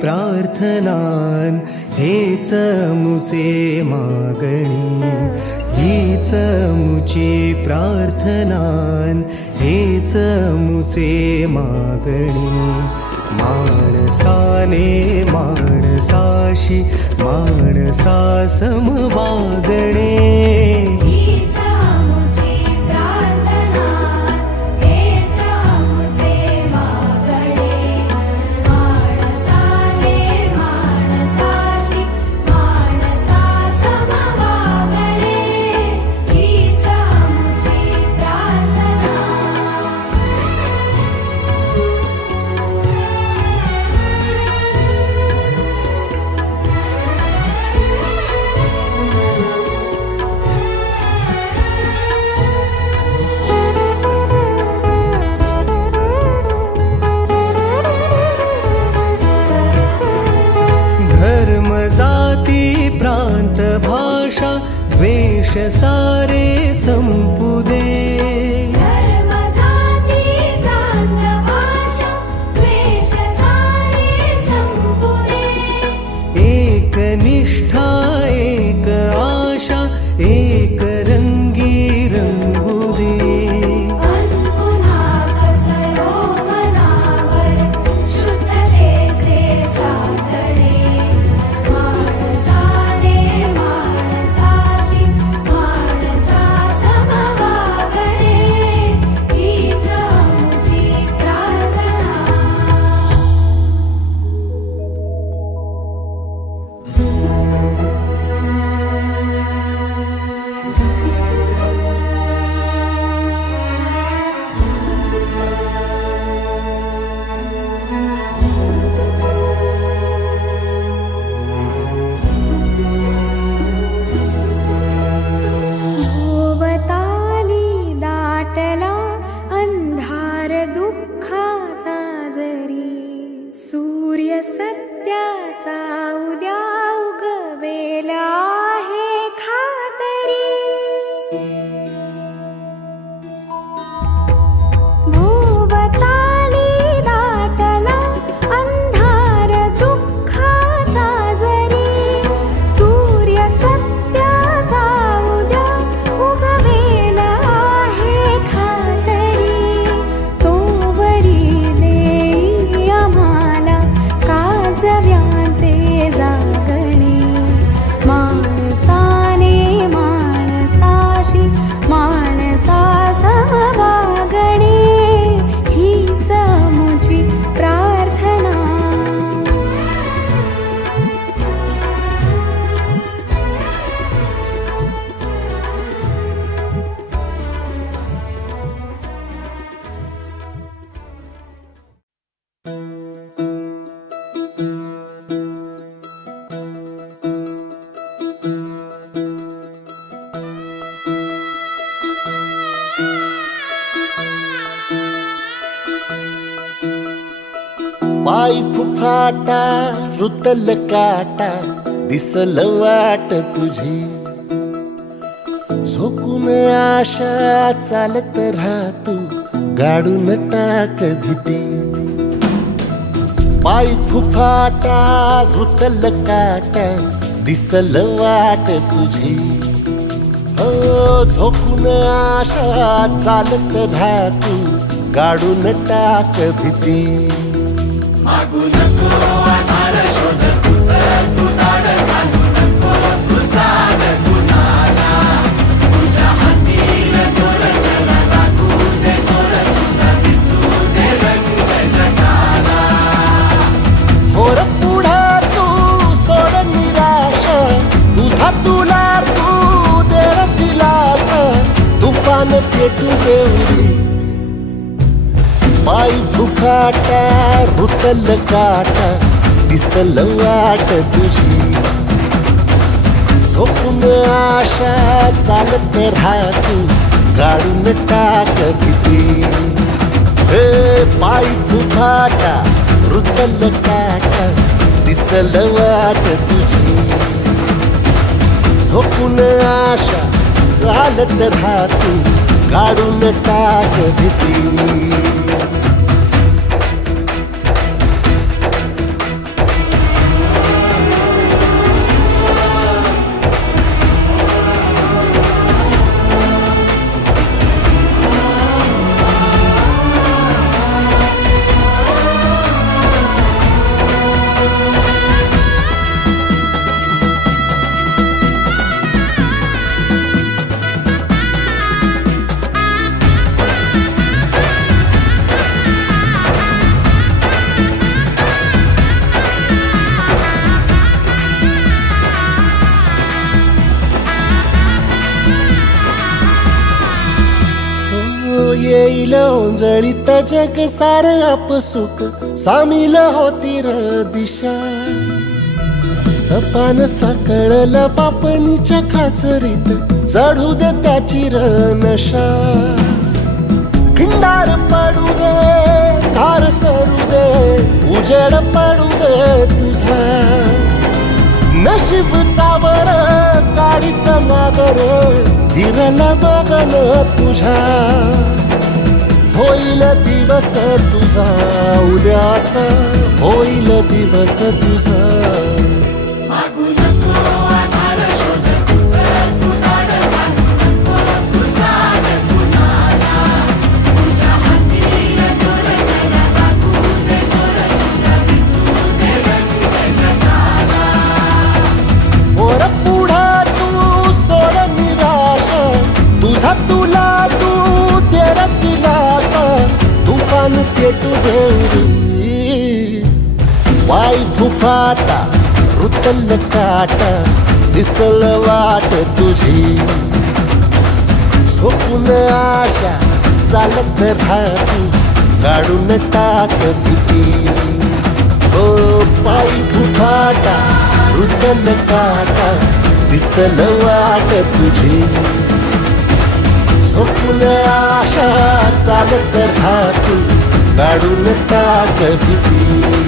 प्रार्थनान हेच मुचे मागणी, हीच मुची प्रार्थनान हेच मुचे मागणी. माणसाने माणसाशी माणसा सम वागणे, प्रांत भाषा द्वेष सारे संपू दे. धर्म जाती प्रांत भाषा द्वेष सारे संपू दे. एक निष्ठा एक आशा एक रंगी रंगू दे. पुन्हा पसरो मनावर शुद्धतेचे चातडे. पाय फुफाटा रुतल काटा दिसल वाट तुझी. झोकून आशा चालत राहतू गाडून टाक भीती. पाय फुफाटा रुतल काटा दिसल वाट तुझी. हो झोकून आशा चालत राहतू गाडून टाक भीती. मागू नको आधार शोध तुझं तू दाड घालू नको तू साध कुणाला. तुझ्या हातीन तोर जरा लागू दे जोर तुझा दिसू दे रंग जगाला. होर पुढे तू सोड निराश तुझा तुला तू दे दिलास. तुफान पेटू देवरी पाय फुफाटा रुतल काटा दिसल वाट तुझी. झोपून आशा चालत राहतू गाडून टाक भीती. पाय फुफाटा रुतल काटा दिसल वाट तुझी. झोपून आशा चालत राहतू गाडून टाक भीती. येईल ओंजळीत जग सार आपसुक सामील होती र दिशा सपान साकळलं पापणीच्या खाचरीत चढू दे त्याची र नशा खिंडार पडू दे धार सरू दे उजेड पडू दे तुझा नशीब चावळ गाडीत मागर हिरल बघन तुझ्या होईल दिवस तुझा उद्याचा होईल दिवस तुझा मागू नको आधार शोध तुझं तू दाड घालू नको तू साध कुणाला तुझ्या हातीन दोर जरा लागू दे जोर तुझा दिसू दे रंग जगाला वर पुढं तू सोड निराश तुझा तुला तू तेर दिलास तुफान पेटू देवरी वाई फुफाटा रुतल काटा दिसल वाट तुझी झोपून आशा चालत राहती काढून टाक भीती ओ पायी फुफाटा रुतल काटा दिसल वाट तुझी झोपून आशा चालत राहती काढून टाक भीती